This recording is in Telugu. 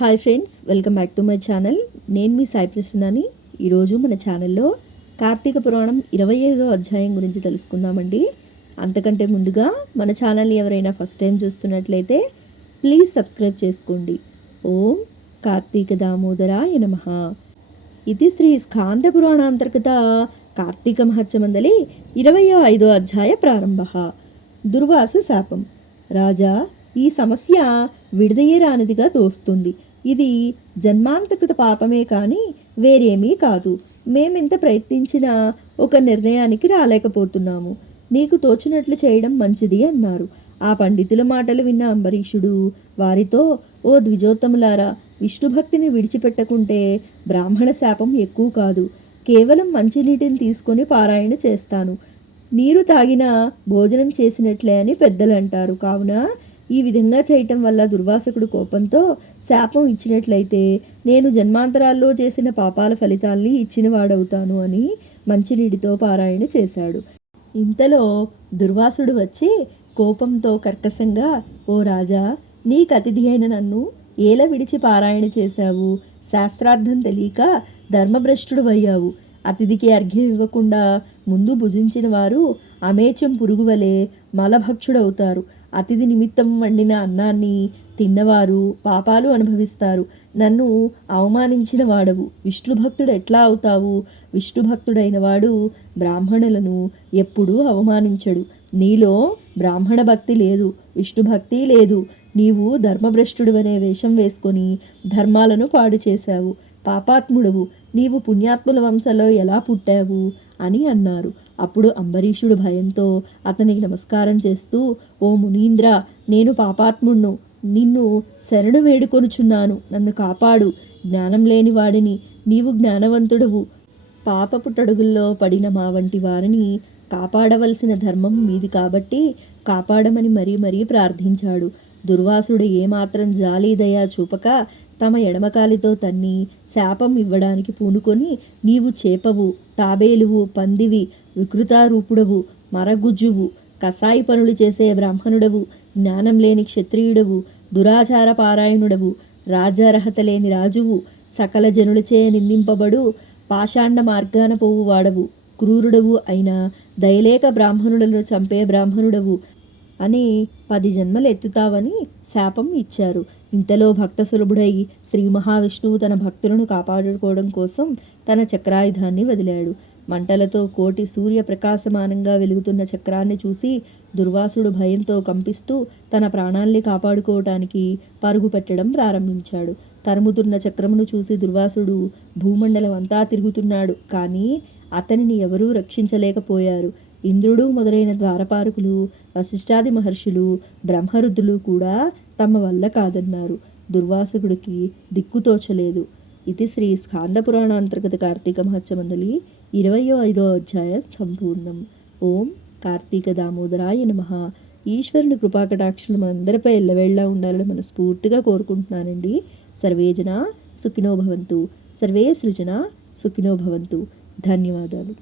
Hi friends, welcome back to my channel. నేను మీ సాయి ప్రసన్నని. ఈరోజు మన ఛానల్లో కార్తీక పురాణం 25వ అధ్యాయం గురించి తెలుసుకుందామండి. అంతకంటే ముందుగా మన ఛానల్ని ఎవరైనా ఫస్ట్ టైం చూస్తున్నట్లయితే ప్లీజ్ సబ్స్క్రైబ్ చేసుకోండి. ఓం కార్తీక దామోదరాయ నమః. ఇది శ్రీ స్కాంద పురాణాంతర్గత కార్తీక మహత్యమందలి 25వ అధ్యాయ ప్రారంభ. దుర్వాస శాపం. రాజా, ఈ సమస్య విడదీయరానిదిగా తోస్తుంది. ఇది జన్మాంతకృత పాపమే కానీ వేరేమీ కాదు. మేమెంత ప్రయత్నించినా ఒక నిర్ణయానికి రాలేకపోతున్నాము. నీకు తోచినట్లు చేయడం మంచిది అన్నారు. ఆ పండితుల మాటలు విన్న అంబరీషుడు వారితో, ఓ ద్విజోత్తములారా, విష్ణుభక్తిని విడిచిపెట్టకుంటే బ్రాహ్మణ శాపం ఎక్కువ కాదు. కేవలం మంచినీటిని తీసుకొని పారాయణ చేస్తాను. నీరు తాగినా భోజనం చేసినట్లే అని పెద్దలు అంటారు. కావున ఈ విధంగా చేయటం వల్ల దుర్వాసకుడు కోపంతో శాపం ఇచ్చినట్లయితే నేను జన్మాంతరాల్లో చేసిన పాపాల ఫలితాల్ని ఇచ్చినవాడవుతాను అని మంచినీటితో పారాయణ చేశాడు. ఇంతలో దుర్వాసుడు వచ్చి కోపంతో కర్కశంగా, ఓ రాజా, నీకు అతిథి అయిన నన్ను ఏల విడిచి పారాయణ చేశావు. శాస్త్రార్థం తెలియక ధర్మభ్రష్టుడు అయ్యావు. అతిథికి అర్ఘ్యం ఇవ్వకుండా ముందు భుజించిన వారు అమేచం పురుగు వలె మలభక్షుడవుతారు. అతిథి నిమిత్తం వండిన అన్నాన్ని తిన్నవారు పాపాలు అనుభవిస్తారు. నన్ను అవమానించిన వాడవు. విష్ణుభక్తుడు ఎట్లా అవుతావు? విష్ణుభక్తుడైన వాడు బ్రాహ్మణులను ఎప్పుడూ అవమానించడు. నీలో బ్రాహ్మణ భక్తి లేదు, విష్ణుభక్తి లేదు. నీవు ధర్మభ్రష్టుడు అనే వేషం వేసుకొని ధర్మాలను పాడు చేశావు. పాపాత్ముడవు. నీవు పుణ్యాత్ముల వంశంలో ఎలా పుట్టావు అని అన్నారు. అప్పుడు అంబరీషుడు భయంతో అతనికి నమస్కారం చేస్తూ, ఓ మునీంద్ర, నేను పాపాత్ముడును. నిన్ను శరణు వేడుకొనుచున్నాను. నన్ను కాపాడు. జ్ఞానం లేని వాడిని. నీవు జ్ఞానవంతుడవు. పాపపు టడుగుల్లో పడిన మా వంటి వారిని కాపాడవలసిన ధర్మం మీది కాబట్టి కాపాడమని మరీ మరీ ప్రార్థించాడు. దుర్వాసుడు ఏమాత్రం జాలి దయా చూపక తమ ఎడమకాలితో తన్ని శాపం ఇవ్వడానికి పూనుకొని, నీవు చేపవు, తాబేలువు, పందివి, వికృతారూపుడవు, మరగుజ్జువు, కసాయి పనులు చేసే బ్రాహ్మణుడవు, జ్ఞానం లేని క్షత్రియుడవు, దురాచార పారాయణుడవు, రాజ్యార్హత లేని రాజువు, సకల జనులచే నిందింపబడు పాషాండ మార్గాన పోవు వాడవు, క్రూరుడవు అయిన దయలేక బ్రాహ్మణులను చంపే బ్రాహ్మణుడవు అని 10 జన్మలు ఎత్తుతావని శాపం ఇచ్చారు. ఇంతలో భక్త సులభుడై శ్రీ మహావిష్ణువు తన భక్తులను కాపాడుకోవడం కోసం తన చక్రాయుధాన్ని వదిలాడు. మంటలతో కోటి సూర్య ప్రకాశమానంగా వెలుగుతున్న చక్రాన్ని చూసి దుర్వాసుడు భయంతో కంపిస్తూ తన ప్రాణాల్ని కాపాడుకోవటానికి పరుగు పెట్టడం ప్రారంభించాడు. తరుముతున్న చక్రమును చూసి దుర్వాసుడు భూమండలం అంతా తిరుగుతున్నాడు. కానీ అతనిని ఎవరూ రక్షించలేకపోయారు. ఇంద్రుడు మొదలైన ద్వారపాలకులు, వశిష్ఠాది మహర్షులు, బ్రహ్మరుద్రులు కూడా తమ వల్ల కాదన్నారు. దుర్వాసుకుడికి దిక్కుతోచలేదు. ఇది శ్రీ స్కాంద పురాణాంతర్గత కార్తీక మహత్యమందలి 25వ అధ్యాయ సంపూర్ణం. ఓం కార్తీక దామోదరాయ నమః. ఈశ్వరుని కృపాకటాక్షలు మనందరిపై ఎల్లవేళ్లా ఉండాలని మనస్ఫూర్తిగా కోరుకుంటున్నానండి. సర్వేజన సుఖినో భవంతు. సర్వే సృజన సుఖినో భవంతు. ధన్యవాదాలు.